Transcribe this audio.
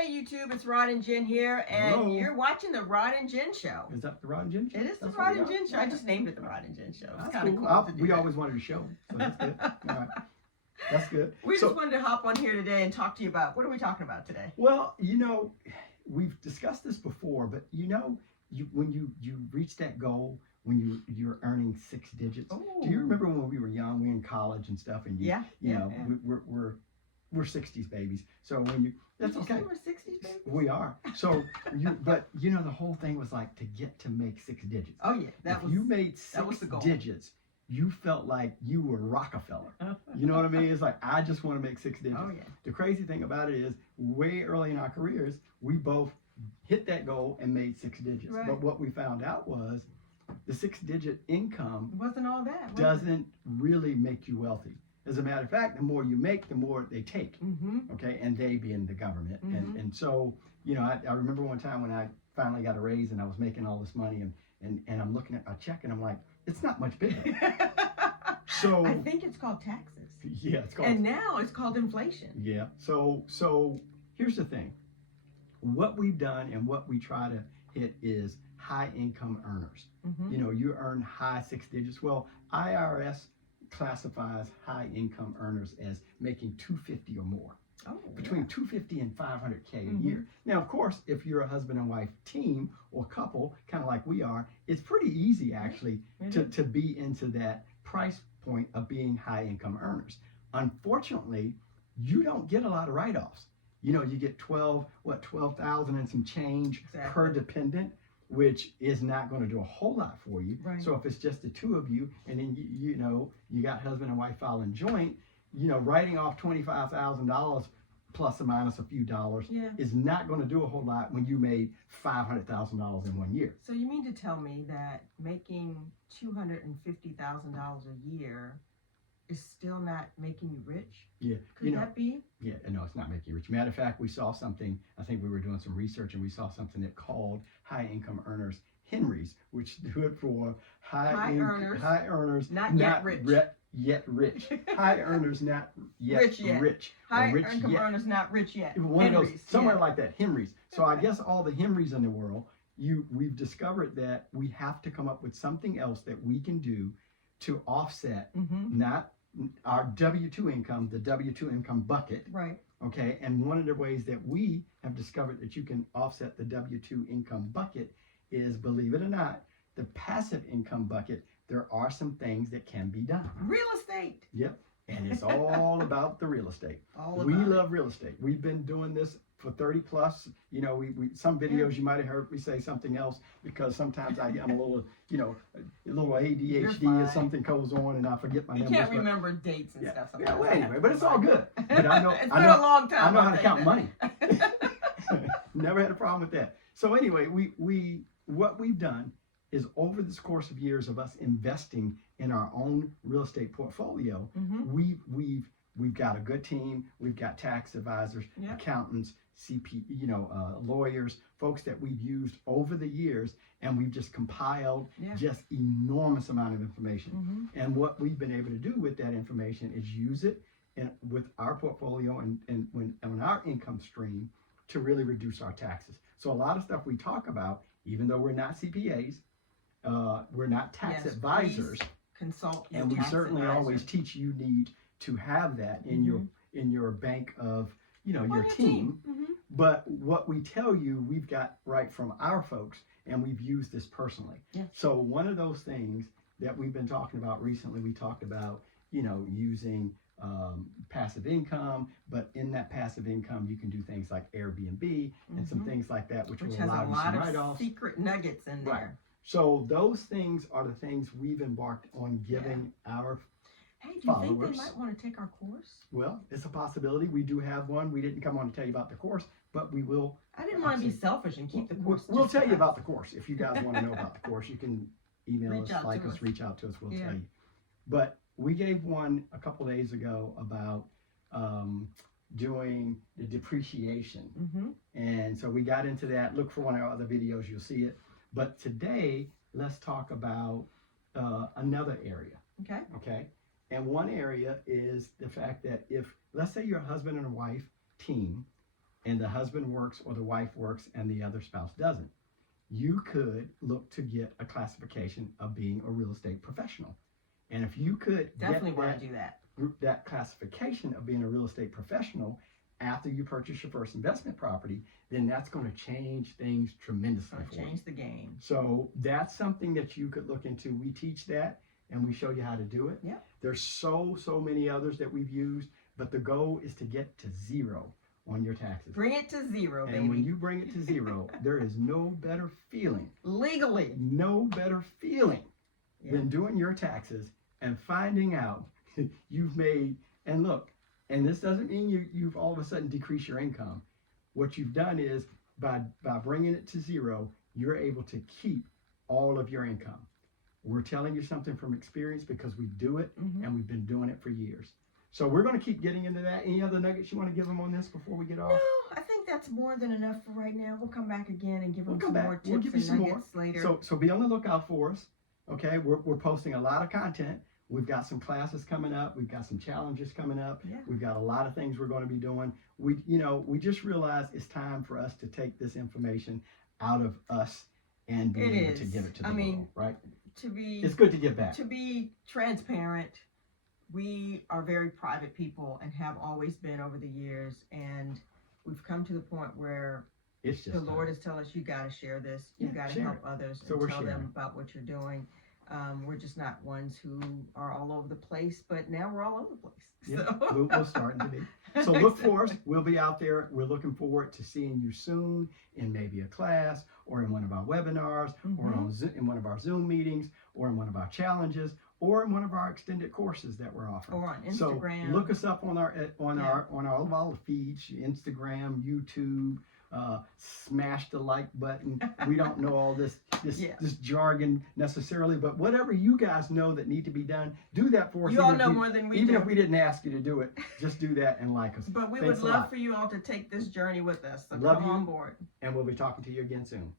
Hey YouTube, it's Rod and Jen here, and Hello. you're watching the Rod and Jen Show. Is that the Rod and Jen Show? It is the That's Rod what and we are? Jen Show. I just named it the Rod and Jen Show. It's That's kind of cool. cool to do We that. always wanted a show, so that's good. All right. That's good. We just wanted to hop on here today and talk to you about, what are we talking about today? Well, we've discussed this before, but when you reach that goal, when you're earning 6 digits. Ooh. Do you remember when we were young, we were in college and stuff, and we're 60s babies. So when that's Did you okay. say we're 60s babies? We are. So but the whole thing was like to get to make 6 digits. Oh yeah, If you made that was 6 the goal. digits, you felt like you were Rockefeller. You know what I mean? It's like, I just want to make 6 digits. Oh yeah. The crazy thing about it is, way early in our careers, we both hit that goal and made 6 digits. Right. But what we found out was the 6-digit income It wasn't all that. doesn't really make you wealthy. As a matter of fact, the more you make, the more they take. Mm-hmm. Okay, and they being the government. Mhm. And so, I remember one time when I finally got a raise and I was making all this money, and I'm looking at my check and I'm like, it's not much bigger. So I think it's called taxes. yeah, it's called. And now it's called inflation. Yeah. So here's the thing. What we've done and what we try to hit is high income earners. Mm-hmm. You earn high 6 digits. Well, IRS classifies high income earners as making 250 or more. Oh, Between 250 and 500K a Mhm. year. Now, of course, if you're a husband and wife team or couple, kind of like we are, it's pretty easy actually yeah. to be into that price point of being high income earners. Unfortunately, you don't get a lot of write-offs. You get 12,000 and some change Exactly. per dependent, which is not going to do a whole lot for you. Right. So if it's just the two of you, and then you got husband and wife filing joint, writing off $25,000 plus or minus a few dollars Yeah. is not going to do a whole lot when you made $500,000 in 1 year. So you mean to tell me that making $250,000 a year is still not making you rich? Yeah, Could that be? Yeah, no, it's not making you rich. Matter of fact, we saw something. I think we were doing some research, and we saw something that called high income earners Henrys, which stood for high earners, not yet rich. Yet rich. High earners, not yet Rich yet. rich. Or High rich income yet. earners not rich yet. One of those, Henrys, somewhere yeah. like that, Henrys. So I guess all the Henrys in the world, we've discovered that we have to come up with something else that we can do to offset Mm-hmm. not our W-2 income, the W-2 income bucket. Right. Okay, and one of the ways that we have discovered that you can offset the W-2 income bucket is, believe it or not, the passive income bucket. There are some things that can be done. Real estate. Yep, and it's all about the real estate. We love real estate. We've been doing this for 30 plus. We some videos you might have heard me say something else, because sometimes I'm a little, a little ADHD or something goes on and I forget my numbers. You can't remember dates and stuff. Yeah, well, anyway, but it's all good. But I know, It's been a long time. I know how to I'll count tell money. you that. Never had a problem with that. So anyway, what we've done is, over this course of years of us investing in our own real estate portfolio, Mhm. we've got a good team. We've got tax advisors, Yeah. accountants, lawyers, folks that we've used over the years, and we've just compiled Yeah. just enormous amount of information. Mhm. And what we've been able to do with that information is use it with our portfolio and on our income stream to really reduce our taxes. So a lot of stuff we talk about, even though we're not CPAs, we're not tax Yes, advisors, please consult your and we tax certainly advisor. always teach you need to have that in your bank of your team. Mhm. But what we tell you, we've got right from our folks, and we've used this personally. Yeah. So one of those things that we've been talking about recently, we talked about using passive income, but in that passive income you can do things like Airbnb and some Mhm. things like that, which will has allow a you lot some of write-offs. secret nuggets in there. Right. So those things are the things we've embarked on giving our. Hey, do you think Followers. they might want to take our course? Well, it's a possibility. We do have one. We didn't come on to tell you about the course, but we will. I didn't want to be selfish and keep the course. We'll just tell to you us. about the course. If you guys want to know about the course, you can email Reach out us, like to us, us. reach out to us. We'll Yeah. tell you. But we gave one a couple days ago about doing the depreciation. Mhm. And so we got into that. Look for one of our other videos, you'll see it. But today, let's talk about another area. Okay. Okay. And one area is the fact that if, let's say you're a husband and a wife team, and the husband works or the wife works and the other spouse doesn't, you could look to get a classification of being a real estate professional. And if you could Definitely get want to do that. that classification of being a real estate professional after you purchase your first investment property, then that's going to change things tremendously Or for you. change the game. So that's something that you could look into. We teach that and we show you how to do it. Yeah. There's so many others that we've used, but the goal is to get to zero on your taxes. Bring it to zero, And baby. when you bring it to zero, there is no better feeling, Legally. no better feeling Yeah. than doing your taxes and finding out you've made, and look, and this doesn't mean you've all of a sudden decreased your income. What you've done is by bringing it to zero, you're able to keep all of your income. We're telling you something from experience because we do it Mhm. and we've been doing it for years. So we're going to keep getting into that. Any other nuggets you want to give them on this before we get off? No, I think that's more than enough for right now. We'll come back again and give We'll them come some back. more We'll tips give you and some more. nuggets later. So be on the lookout for us. Okay, we're posting a lot of content. We've got some classes coming up. We've got some challenges coming up. Yeah. We've got a lot of things we're going to be doing. We just realized it's time for us to take this information out of us and be It able to is. give it to the I world, mean, right? to be It's good to give back. to be transparent, we are very private people and have always been over the years, and we've come to the point where It's just the Lord time. has told us, you got to share this, you Yeah, got to share help it. others, So and we're tell sharing. them about what you're doing. We're just not ones who are all over the place, but now we're all over the place. Yeah, So. we're starting to be. So look for us. We'll be out there. We're looking forward to seeing you soon in maybe a class or in one of our webinars or on in one of our Zoom meetings or in one of our challenges or in one of our extended courses that we're offering. Or on Instagram. So look us up on our Yeah. on all of our feeds, Instagram, YouTube. Smash the like button. We don't know all this Yeah. this jargon necessarily, but whatever you guys know that need to be done, do that for us. You all even if know we- more than we even do. if we didn't ask you to do it, just do that and like us. But we Thanks would a love lot. for you all to take this journey with us. So Love come you. on board. And we'll be talking to you again soon.